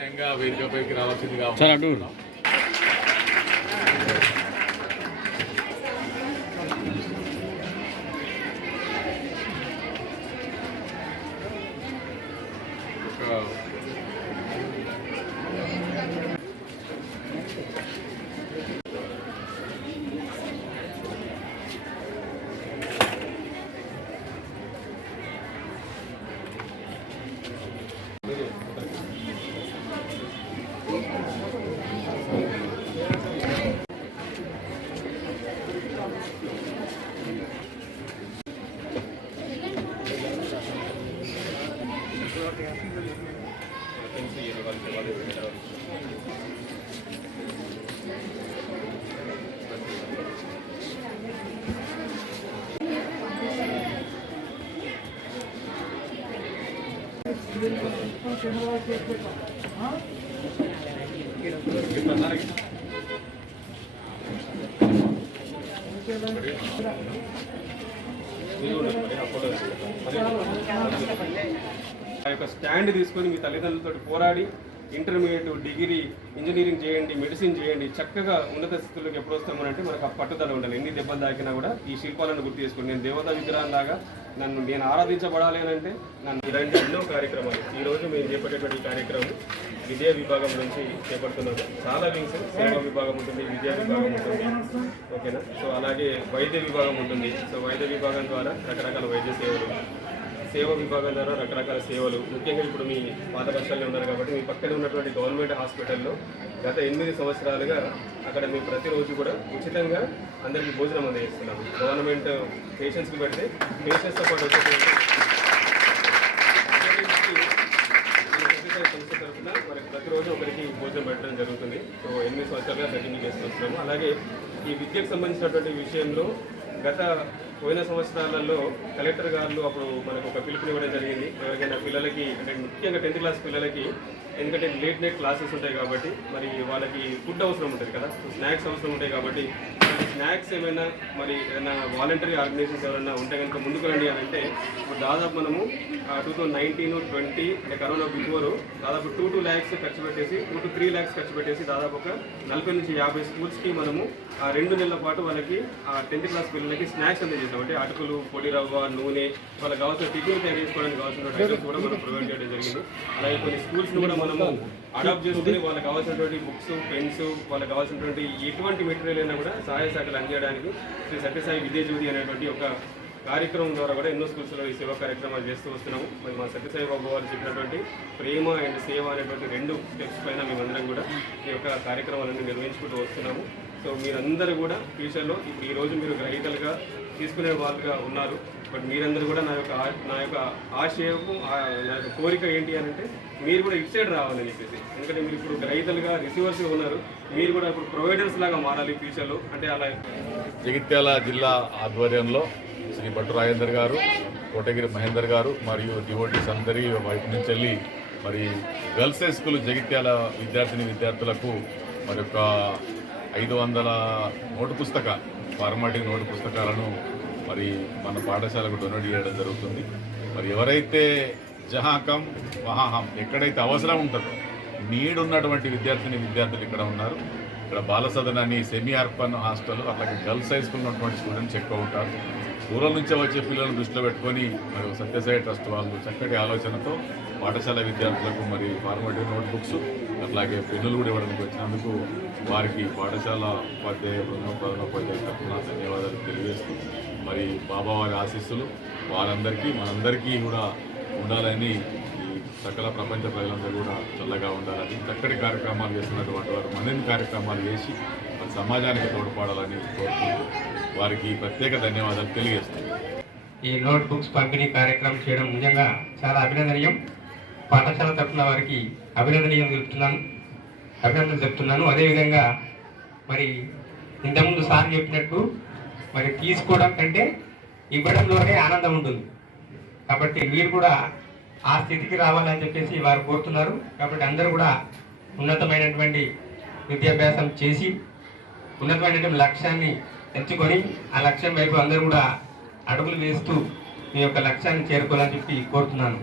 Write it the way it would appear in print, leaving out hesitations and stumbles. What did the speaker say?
సవినయంగా వేదికపైకి రావాల్సిందిగా స్టాండ్ తీసుకొని మీ తల్లిదండ్రులతో పోరాడి ఇంటర్మీడియట్, డిగ్రీ, ఇంజనీరింగ్ చేయండి, మెడిసిన్ చేయండి, చక్కగా ఉన్నత స్థితిలోకి ఎప్పుడు వస్తామనంటే మనకు ఆ పట్టుదల ఉండాలి. ఎన్ని దెబ్బలు తాకినా కూడా ఈ శిల్పాలను గుర్తు చేసుకుని నేను దేవతా విగ్రహంలాగా నేను ఆరాధించబడాలి అని అంటే నన్ను ఇలాంటి ఎన్నో కార్యక్రమాలు ఈరోజు మేము చేపట్టేటువంటి కార్యక్రమం విద్యా విభాగం నుంచి చేపడుతున్నాము. చాలా వింగ్స్, సేవా విభాగం ఉంటుంది, విద్యా విభాగం ఉంటుంది, ఓకేనా. సో అలాగే వైద్య విభాగం ఉంటుంది. సో వైద్య విభాగం ద్వారా రకరకాల వైద్య సేవలు, సేవా విభాగం ద్వారా రకరకాల సేవలు. ముఖ్యంగా ఇప్పుడు మీ పాత బస్టాల్లో ఉన్నారు కాబట్టి మీ పక్కనే ఉన్నటువంటి గవర్నమెంట్ హాస్పిటల్లో గత 8 సంవత్సరాలుగా అక్కడ మేము ప్రతిరోజు కూడా ఉచితంగా అందరికీ భోజనం అందజేస్తున్నాము. గవర్నమెంట్ పేషెంట్స్కి పెడితే పేషెంట్స్తో పాటు వచ్చేటువంటి సంస్థ తరఫున మనకి ప్రతిరోజు ఒకరికి భోజనం పెట్టడం జరుగుతుంది. సో 8 సంవత్సరాలుగా కంటిన్యూ చేస్తున్నాము. అలాగే ఈ విద్యకు సంబంధించినటువంటి విషయంలో గత పోయిన సంవత్సరాలలో కలెక్టర్ గారు అప్పుడు మనకు ఒక పిలుపునివ్వడం జరిగింది. ఎవరికైనా పిల్లలకి అంటే ముఖ్యంగా 10th క్లాస్ పిల్లలకి, ఎందుకంటే లేట్ నైట్ క్లాసెస్ ఉంటాయి కాబట్టి మరి వాళ్ళకి ఫుడ్ అవసరం ఉంటుంది కదా, స్నాక్స్ అవసరం ఉంటాయి కాబట్టి స్నాక్స్ ఏమైనా మరి ఏదైనా వాలంటరీ ఆర్గనైజేషన్స్ ఎవరైనా ఉంటే కనుక ముందుకు రండి అని అంటే ఇప్పుడు దాదాపు మనము 2019-20 అంటే కరోనా బిఫోర్ దాదాపు 2 lakhs ఖర్చు పెట్టేసి 2 to 3 lakhs ఖర్చు పెట్టేసి దాదాపు ఒక 40 నుంచి 50 స్కూల్స్కి మనము 2 నెలల పాటు వాళ్ళకి 10th క్లాస్ పిల్లలకి స్నాక్స్ అందజేసాం. అంటే అటుకులు, పొడి రవ్వ, నూనె, వాళ్ళకి కావాల్సిన టిఫిన్ తయారు చేసుకోవడానికి కావాల్సిన ఐటమ్స్ కూడా మనం ప్రొవైడ్ చేయడం జరిగింది. అలాగే కొన్ని స్కూల్స్ని కూడా మనము అడాప్ట్ చేసుకుని వాళ్ళకి కావాల్సినటువంటి బుక్స్, పెన్స్, వాళ్ళకి కావాల్సినటువంటి ఎటువంటి మెటీరియల్ అయినా కూడా సహాయ శాఖలు అందజేయడానికి శ్రీ సత్యసాయి విద్యాజ్యోతి అనేటువంటి ఒక కార్యక్రమం ద్వారా కూడా ఎన్నో స్కూల్స్లో ఈ సేవా కార్యక్రమాలు చేస్తూ వస్తున్నాము. మరి మా సత్యసాయి బాబు వారు చెప్పినటువంటి ప్రేమ అండ్ సేవ అనేటువంటి 2 స్టెప్స్ పైన మేమందరం కూడా ఈ యొక్క కార్యక్రమాలను నిర్వహించుకుంటూ వస్తున్నాము. సో మీరందరూ కూడా ఫ్యూచర్లో ఇప్పుడు ఈరోజు మీరు గ్రహీతలుగా తీసుకునే వాళ్ళుగా ఉన్నారు. బట్ మీరందరూ కూడా నా యొక్క ఆశయము, నా యొక్క కోరిక ఏంటి అని అంటే మీరు కూడా ఇటు సైడ్ రావాలని చెప్పేసి. ఎందుకంటే మీరు ఇప్పుడు గ్రహీతలుగా, రిసీవర్స్గా ఉన్నారు, మీరు కూడా ఇప్పుడు ప్రొవైడర్స్ లాగా మారాలి ఫ్యూచర్లో. అంటే అలా జగిత్యాల జిల్లా ఆధ్వర్యంలో శ్రీ భట్టు రాజేందర్ గారు, కోటగిరి మహేందర్ గారు మరియు డివోటీస్ అందరి వైపు నుంచి వెళ్ళి మరి గర్ల్స్ హై స్కూల్ జగిత్యాల విద్యార్థులకు మరి ఒక 500 నోటు పుస్తకాలు, ఫార్మాటిక్ నోటు పుస్తకాలను మరి మన పాఠశాలకు డొనేట్ చేయడం జరుగుతుంది. మరి ఎవరైతే జహాకం వహాహం, ఎక్కడైతే అవసరం ఉంటుందో నీడ్ ఉన్నటువంటి విద్యార్థులు ఇక్కడ ఉన్నారు. ఇక్కడ బాలసదన్ అని, సెమీ అర్బన్ హాస్టల్, అట్లాగే గర్ల్స్ హై స్కూల్ ఉన్నటువంటి స్టూడెంట్స్ ఎక్కువ ఉంటారు. దూరం నుంచే వచ్చే పిల్లలను దృష్టిలో పెట్టుకొని మరి సత్యసాయి ట్రస్ట్ వాళ్ళు చక్కటి ఆలోచనతో పాఠశాల విద్యార్థులకు మరి ఫార్మాటివ్ నోట్బుక్స్ అట్లాగే పెన్నులు కూడా ఇవ్వడానికి వచ్చినందుకు వారికి పాఠశాల ప్రధానోపాధ్యాయుల తరఫున ధన్యవాదాలు తెలియజేస్తూ మరి బాబా వారి ఆశీస్సులు వారందరికీ మనందరికీ కూడా ఉండాలని, ఈ సకల ప్రపంచ ప్రజలందరూ కూడా చల్లగా ఉండాలని, చక్కటి కార్యక్రమాలు చేస్తున్నటువంటి వారు మరిన్ని కార్యక్రమాలు చేసి మన సమాజానికి తోడ్పడాలని కోరుకుంటూ వారికి ప్రత్యేక ధన్యవాదాలు తెలియజేస్తున్నాను. ఈ నోట్ బుక్స్ పంపిణీ కార్యక్రమం చేయడం నిజంగా చాలా అభినందనీయం. పాఠశాల తరఫున వారికి అభినందనలు చెప్తున్నాను. అదేవిధంగా మరి ఇంతకుముందు సార్ చెప్పినట్టు మరి తీసుకోవడం కంటే ఇవ్వడంలోనే ఆనందం ఉంటుంది. కాబట్టి మీరు కూడా ఆ స్థితికి రావాలని చెప్పేసి వారు కోరుతున్నారు. కాబట్టి అందరూ కూడా ఉన్నతమైనటువంటి విద్యాభ్యాసం చేసి ఉన్నతమైనటువంటి లక్ష్యాన్ని ఎంచుకొని ఆ లక్ష్యం వైపు అందరూ కూడా అడుగులు వేస్తూ మీ యొక్క లక్ష్యాన్ని చేరుకోవాలని చెప్పి కోరుతున్నాను.